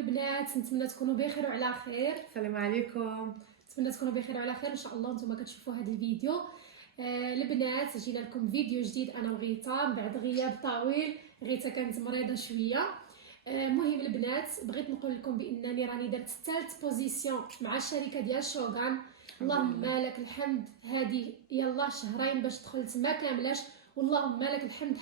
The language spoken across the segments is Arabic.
البنات، نتمنى تكونوا بخير وعلى خير. السلام عليكم. نتمنى تكونوا بخير وعلى خير ان شاء الله. نتوما كتشوفوا هذا الفيديو. البنات جينا لكم فيديو جديد انا وغيتا من بعد غياب طويل. غيتا كانت مريضه شويه. مهم البنات، بغيت نقول لكم بانني راني درت ثالث بوزيسيون مع الشركه ديال شوغان. اللهم لك الحمد، هذه يلا شهرين باش دخلت ما كاملاش، واللهم لك الحمد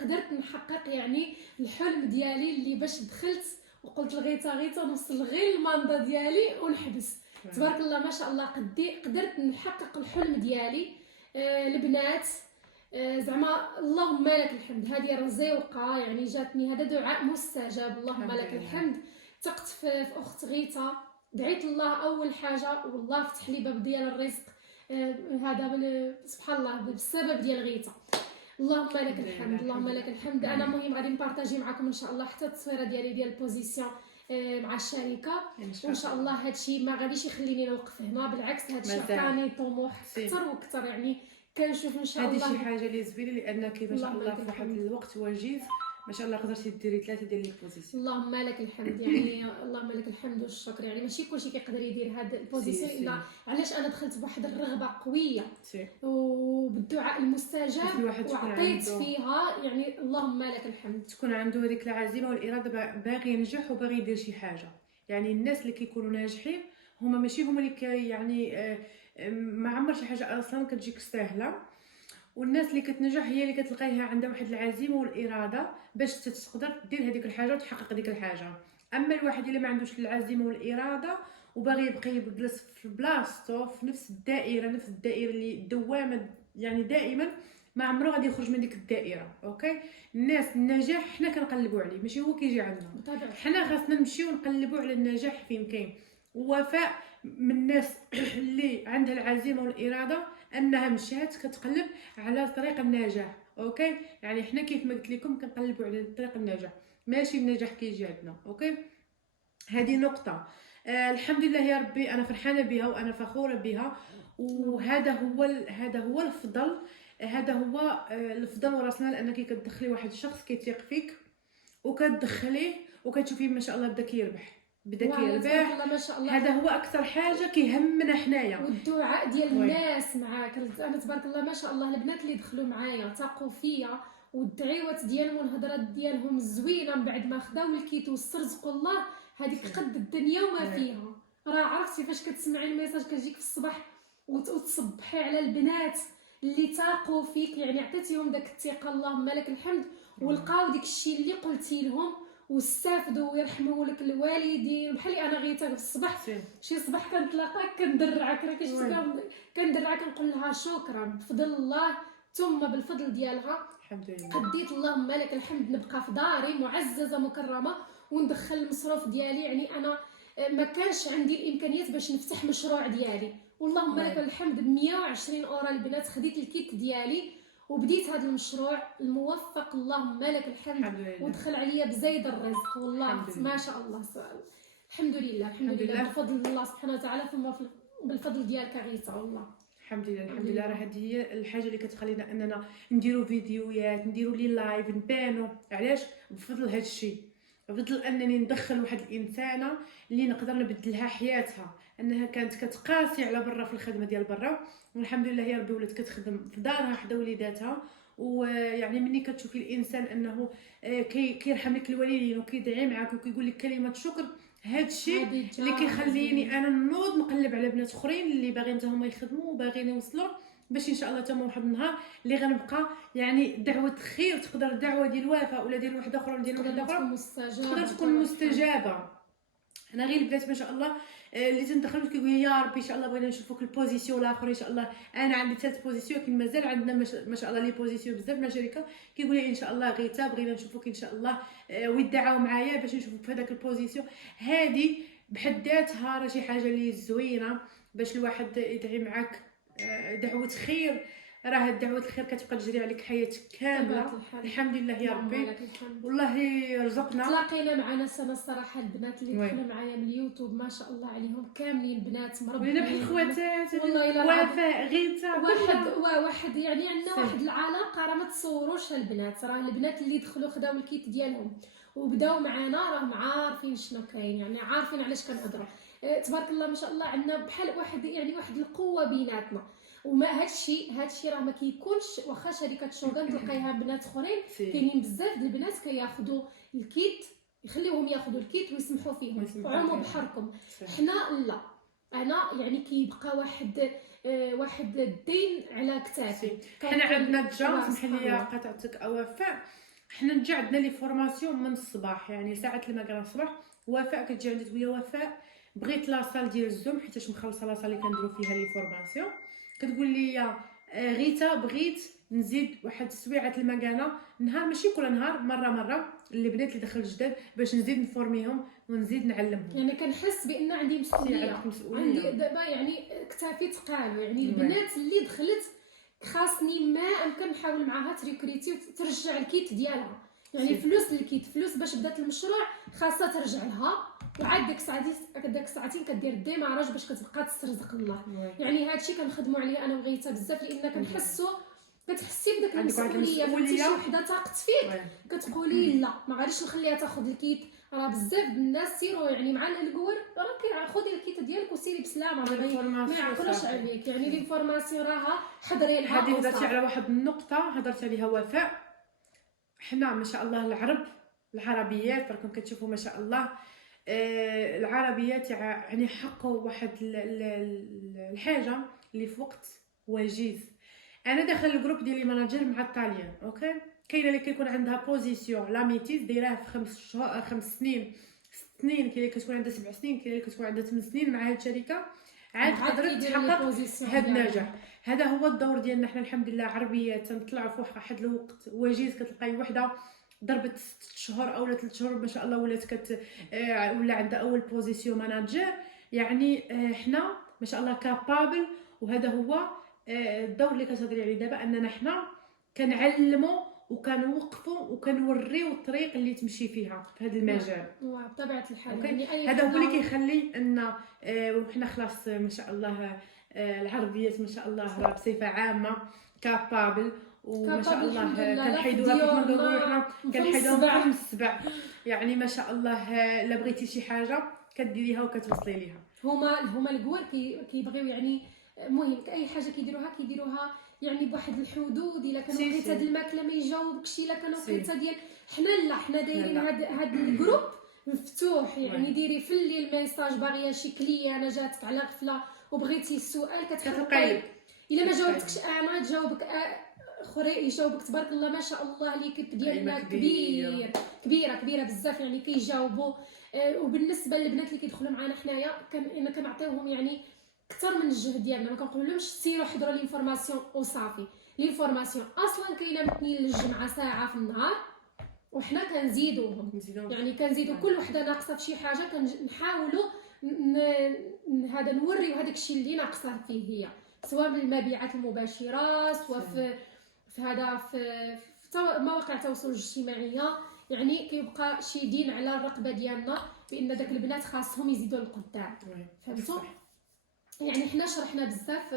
قدرت نحقق يعني الحلم ديالي اللي باش دخلت وقلت لغيتا نوصل غير الماندا ديالي ونحبس. تبارك الله ما شاء الله قدرت نحقق الحلم ديالي. البنات زعما اللهم لك الحمد، هذه رزيقه يعني جاتني، هذا دعاء مستجاب. اللهم لك الحمد. ثقت في اخت غيتا، دعيت الله اول حاجه والله فتح لي باب ديال الرزق. هذا سبحان الله بالسبب ديال غيتا. اللهم لك الحمد، اللهم لك الحمد. انا مهم غادي نبارطاجي معكم ان شاء الله حتى التصويره ديالي ديال البوزيسيون مع الشركه، وان شاء الله هذا الشيء ما غاديش يخليني نوقف هنا، بالعكس هذا الشيء عطاني طموح اكثر واكثر. يعني كنشوف ان شاء الله هذه شي حاجه اللي زوينه، لانك ما شاء الله في واحد الوقت وجيز ما شاء الله قدرتي ديري 3 ديال لي بوزيسيون. اللهم لك الحمد يعني اللهم لك الحمد والشكر. يعني ماشي كلشي كيقدر يدير هذا البوزيسيون الا علاش انا دخلت بواحد الرغبه قويه وبالدعاء المستجاب وعطيت فيها. يعني اللهم لك الحمد. تكون عنده هذيك العزيمه والاراده، باغي ينجح وباغي يدير شي حاجه. يعني الناس اللي كيكونوا ناجحين هما ماشي هما اللي يعني ما عمر شي حاجه اصلا كتجيك سهله، والناس اللي كتنجح هي اللي كتلقايها عندها واحد العزيمه والاراده باش تقدر دير هذيك الحاجه وتحقق ديك الحاجه. اما الواحد اللي ما عندوش العزيمه والاراده وباغي يبقى يجلس في بلاصتو في نفس الدائره اللي الدوامه يعني دائما، ما عمره غادي يخرج من ديك الدائره. اوكي، الناس النجاح حنا كنقلبوا عليه ماشي هو كيجي عندنا. حنا خاصنا نمشيو ونقلبوا على النجاح فين كاين. ووفاء من الناس اللي عندها العزيمه والاراده انها مشات كتقلب على طريق النجاح. اوكي، يعني حنا كيف ما قلت لكم كنقلبوا على طريق النجاح، ماشي النجاح كيجي عندنا. اوكي، هذه نقطه. الحمد لله يا ربي، انا فرحانه بها وانا فخوره بها، وهذا هو الفضل. هذا هو الفضل وراسنا، لانك كتدخلي واحد الشخص كيثيق فيك وكتدخليه وكتشوفيه ما شاء الله بدا كيربح ما شاء الله. هذا هو اكثر حاجه كيهمنا حنايا، والدعاء ديال الناس معاك. انا تبارك الله ما شاء الله البنات اللي دخلوا معايا ثقوا فيا، والدعوات ديالهم والهضرات ديالهم الزوينه من بعد ما خداو الكيت واسترزقوا الله، هذيك قد الدنيا وما فيها. راه عرفتي فاش كتسمعي الميساج كتجيك في الصباح وتصبحي على البنات اللي تاقوا فيك، يعني عطيتيهم داك الثقه اللهم لك الحمد، ولقاو داك الشيء اللي قلتي لهم واستافدوا ويرحموا لك الوالدين. بحال انا غيتا في الصباح شي صباح كنتلاقاك كندرعك، راه كندرعك كنقول لها شكرا بفضل الله ثم بالفضل ديالها. الحمد لله قديت اللهم لك الحمد نبقى في داري معززه مكرمه وندخل المصروف ديالي. يعني انا ما كانش عندي الامكانيات باش نفتح مشروع ديالي، واللهم لك الحمد ب 120 اورو البنات خديت الكيت ديالي وبديت هذا المشروع الموفق اللهم لك الحمد، ودخل عليا بزايد الرزق والله ما شاء الله. الحمد لله بفضل الله سبحانه وتعالى، ثم بالفضل ديالك غيتا والله. الحمد لله. راه هذه هي الحاجه اللي كتخلينا اننا نديروا فيديوهات، نديروا لي لايف، نبانوا. علاش؟ بفضل هذا الشيء، بفضل انني ندخل واحد الانسانه اللي نقدر نبدلها حياتها، انها كانت كتقاسي على برا في الخدمه ديال برا، والحمد لله يا ربي ولات كتخدم في دارها حدا وليداتها. ويعني ملي كتشوفي الانسان انه كيرحم لك الوالدين وكيدعي معاك وكيقول لك كلمه شكر، هذا الشيء اللي كيخليني انا نوض نقلب على بنات اخرين اللي باغيين حتى هما يخدموا وباغيين يوصلوا، باش ان شاء الله تما واحد النهار اللي غنبقى يعني دعوه خير، تقدر دعوه ديال وفاء ولا ديال واحده اخرى ولا ديال واحده اخرى تقدر تكون مستجابه. انا غير البنات ما شاء الله اللي تندخلوا كيقول يا ربي ان شاء الله بغينا نشوفوك البوزيسيون الاخر ان شاء الله. انا عندي 3 بوزيسيون، كاين مازال عندنا ما شاء الله لي بوزيسيون بزاف من الشركه كيقول لي ان شاء الله غيتا بغينا نشوفوك ان شاء الله، ويدعاو معايا باش نشوفوك في هذاك البوزيسيون. هذه بحد ذاتها راه شي حاجه اللي زوينه باش الواحد يدعي معاك دعوه خير. راه دعوه الخير كتبقى تجري عليك حياتك كامله. الحمد لله يا ربي والله رزقنا. تلاقينا مع ناس، انا الصراحه البنات اللي دخلوا معايا من اليوتيوب ما شاء الله عليهم كاملين بنات مربيين، ولينا بحال خواتات وفاء غيتا واحد يعني عندنا واحد العلاقه راه ما تصوروش البنات. راه البنات اللي دخلوا خداو الكيت ديالهم وبداو معنا راهم عارفين شنو كاين، يعني عارفين علاش كنهضروا. تبارك الله ما شاء الله عندنا بحال واحد يعني واحد القوه بيناتنا. وما هادشي راه ما كيكونش واخا شركه شوغان تلقايها بنات اخرين كاينين بزاف ديال البنات كياخذوا الكيت، يخليوهم ياخذوا الكيت ويسمحوا فيهم وعموا بحركم. حنا لا، انا يعني كيبقى واحد الدين على كتافي. حنا عندنا تجا سمح لي قطعتك وفاء، حنا نجا عندنا لي فورماسيون من الصباح، يعني ساعه الماكله الصباح. وفاء كتجي عندي تقول لي وفاء بغيت لاصال ديال الزوم حيتاش مخلصه لاصال اللي كنديروا فيها لي فورماسيون. كتقول لي غيتا بغيت نزيد واحد سويعه المكانه نهار، ماشي كل نهار، مره البنات اللي دخل جداد باش نزيد نفورميهم ونزيد نعلمهم. يعني كنحس بان عندي مسؤوليه، عندي دابا يعني كتافي تقالوا، يعني البنات اللي دخلت خاصني ما امكن نحاول معاها تريكريتي وترجع الكيت ديالها، يعني فلوس الكيت، فلوس باش بدات المشروع خاصها ترجع لها. وعاد داك ساعتين كدير الديماراج باش كتبقى تسترزق الله. يعني هادشي كنخدموا عليه انا وغيتا بزاف، لان كنحسوا كتحسي بداك المسؤوليه. فهمتي شي وحده طاقت فيك كتقولي لا ما غاديش نخليها تاخذ الكيت. راه بزاف الناس سيروا يعني مع الكور راه خذي الكيت ديالك وسيري بسلامه، ما يعقلوش عليك. يعني لي فورماسيون راها حضري لها. هذه هضرتي على واحد النقطه هضرت عليها وفاء. حنا ما شاء الله العربيات راكم كتشوفوا ما شاء الله. العربيات يعني حقوا واحد الحاجه اللي في وقت وجيز. انا داخل الجروب ديال لي ماناجر مع الطاليان، اوكي، كاينه اللي كيكون عندها بوزيسيون لاميتيز دايراه في 5 سنين 6 سنين، كاينه اللي كتكون عندها 7 سنين، كاينه اللي كتكون عندها 8 سنين مع هاد الشركه عاد قدرت تحقق هاد النجاح. هذا هو الدور ديالنا حنا الحمد لله. عربيات تنطلعوا في واحد الوقت وجيز، كتلقاي وحده ضربت 6 شهور او 3 شهور ما شاء الله ولات ولا عندها اول بوزيسيون ماناجر. يعني حنا ما شاء الله كابابل. وهذا هو الدور اللي كتهضري عليه دابا، اننا حنا كنعلموا وكنوقفوا وكنوريو الطريق اللي تمشي فيها في هذا المجال. بطبيعه الحال يعني هذا هو اللي كيخلي ان وحنا خلاص ما شاء الله العربيات ما شاء الله راه بصفه عامه كابابل وما شاء الله كنحيدوها كيف ما كنقولوا حنا كنحيدوها من السبع. يعني ما شاء الله الا بغيتي شي حاجه كديريها وكتوصلي ليها. هما الكوار كيبغيو يعني المهم اي حاجه كيديروها يعني بواحد الحدود. الا كانوا وقيته ديال الماكله ما يجاوبكش، الا كانوا وقيته ديال حنا دايرين هاد الجروب مفتوح. يعني ديري في الليل ميساج باغيه شي كليانه جاتك على غفله وبغيتي السؤال كتلقاي. الا ما جاوبتكش انا تجاوبك اخرى يجاوبك. تبارك الله ما شاء الله ليكيب ديالنا كبيره بزاف، يعني كيجاوبوا. وبالنسبه للبنات اللي كيدخلوا معنا حنايا كنعطيوهم يعني اكثر من الجهد ديالنا. ما كنقولهمش سيروا حضروا لينفورماسيون وصافي. لينفورماسيون اصلا كاينه من 2 للجمعه ساعه في النهار، وحنا كنزيدوهم. يعني كنزيدوا كل وحده ناقصه في شي حاجه كنحاولوا هذا نوريو هذاك الشيء اللي ناقصه فيه هي، سواء من المبيعات المباشره سواء في مواقع التواصل الاجتماعي. يعني كيبقى شي دين على الرقبه ديالنا بان داك البنات خاصهم يزيدوا للقدام. فهمتوا؟ يعني حنا شرحنا بزاف.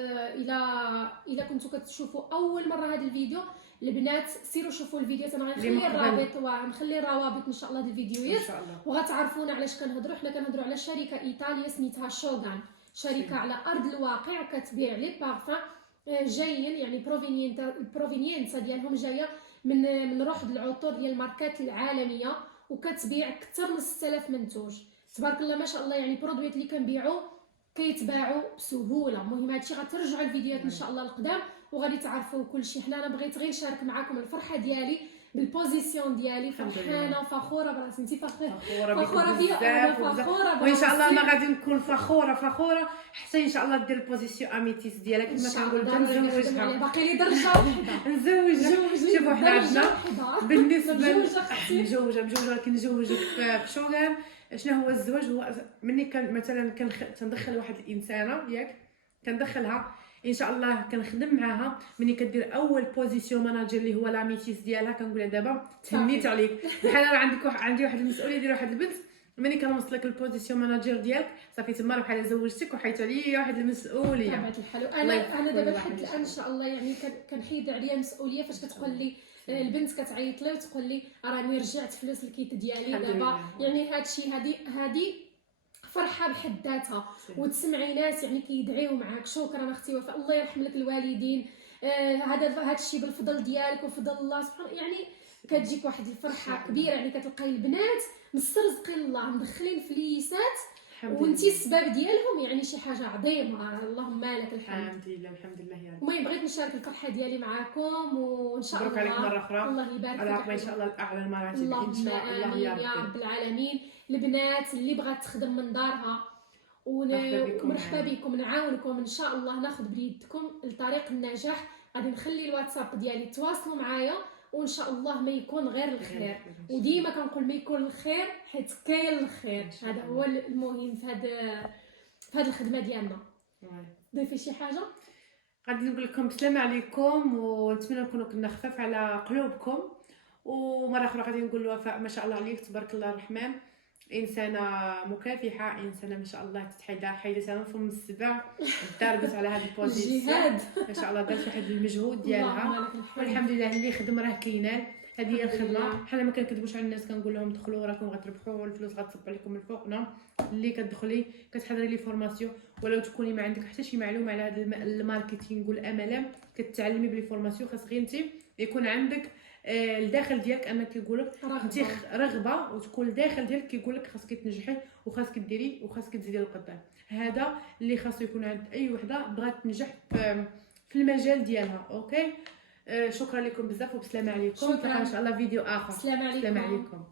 الى كنتو كتشوفوا اول مره هذا الفيديو البنات سيروا شوفوا الفيديو. انا غنخلي الرابط ونخلي الروابط ان شاء الله ديال الفيديوهات وغتعرفونا علاش كنهضروا. حنا كنهضروا على شركه ايطاليه سميتها شوغان، شركه على ارض الواقع وكتبيع لي بارفان جايين يعني البروفينينتا ديالهم جايه من روحد العطور ديال الماركات العالميه، وكتبيع اكثر من 6000 منتوج. تبارك الله ما شاء الله. يعني برودويات اللي كنبيعوا كيتباعوا بسهوله. المهم هادشي غترجعوا الفيديوهات ان شاء الله القدام وغادي تعرفوا كل شيء. حنا انا بغيت غير نشارك معكم الفرحه ديالي بالبوزيسيون ديالي. فرحانه فخوره براسي. انت فخوره بيا انا فخوره وان شوف الله انا غادي نكون فخوره حتى ان شاء الله دير البوزيسيون اميتيس ديالك كما كنقول نزوجها. باقي لي درجه واحده نزوجها. شوفوا حنا عندنا بالنسبه مجوجه ولكن نزوجك في شوغان. شنو هو الزواج؟ هو مني كان مثلا تندخل واحد الانسانه ياك كندخلها ان شاء الله كنخدم معاها. مني كدير اول بوزيسيون ماناجر اللي هو لاميتيس ديالها كنقول لها دابا تهنيت عليك بحال راه عندي واحد المسؤوليه ديال واحد البنت. مني كنوصلك البوزيسيون ماناجر ديالك صافي تما راه بحال زوجتك وحيت عليا واحد المسؤوليه. طبيعه الحال. انا دابا لحد الان ان شاء الله يعني كنحيد عليا المسؤوليه فاش كتقول لي البنت كتعيط لي وتقول لي راني رجعت فلوس الكيت ديالي الحمد دابا. لله. يعني هادشي هادي فرحه بحد ذاتها. وتسمعي ناس يعني كيدعيو معاك. شكرا اختي وفاء، الله يرحم لك الوالدين. هذا الشيء بالفضل ديالك وفضل الله سبحانه. يعني كتجيك واحد الفرحه كبيره. يعني كتلقاي البنات مسترزقين الله مدخلين فليسات وانتي السبب ديالهم. يعني شي حاجه عظيمه. اللهم لك الحمد. الحمد لله الحمد لله يا رب. المهم بغيت نشارك الفرحه ديالي معكم وان شاء الله. مبروك عليك مره اخرى. الله يبارك فيك. ان شاء الله الاعلى المراتب اللهم ان شاء الله آمين يا رب العالمين. البنات اللي بغات تخدم من دارها ومرحبا بكم، نعاونكم ان شاء الله، ناخذ بيدكم لطريق النجاح. غادي نخلي الواتساب ديالي تواصلوا معايا وان شاء الله ما يكون غير الخير. وديما كنقول ما يكون الخير حيت كاين الخير. هذا هو المهم في هذه الخدمه ديالنا. ضيفي شي حاجه؟ غادي نقول لكم السلام عليكم ونتمنى نكونوا كنا خفاف على قلوبكم. ومره اخرى غادي نقول وفاء ما شاء الله عليك تبارك الله الرحمن، انسانه مكافحه، انسانه ما شاء الله حيدتها من فم السبع دارت على هذا البوزيسيون. الجهاد ما شاء الله دارت واحد المجهود ديالها والحمد لله اللي خدم راه كينال. هذه هي الخدمه. حنا ما كنكذبوش على الناس، كنقول لهم دخلوا راكم غتربحوا والفلوس غتصب عليكم من فوق. نو اللي كتدخلي كتحضري لي فورماسيون ولو تكوني ما عندك حتى شي معلومه على هذا الماركتينغ والMLM كتعلمي بلي فورماسيون. خاص غير انت يكون عندك الداخل ديالك انا كيقولك انت رغبه وتكون الداخل ديالك كيقولك خاصك تنجحي وخاصك ديري وخاصك تزيدي لقدام. هذا اللي خاصو يكون عند اي وحده بغات تنجح في المجال ديالها. اوكي شكرا لكم بزاف وبسلامه عليكم. ان شاء الله فيديو اخر. السلام عليكم. السلام عليكم.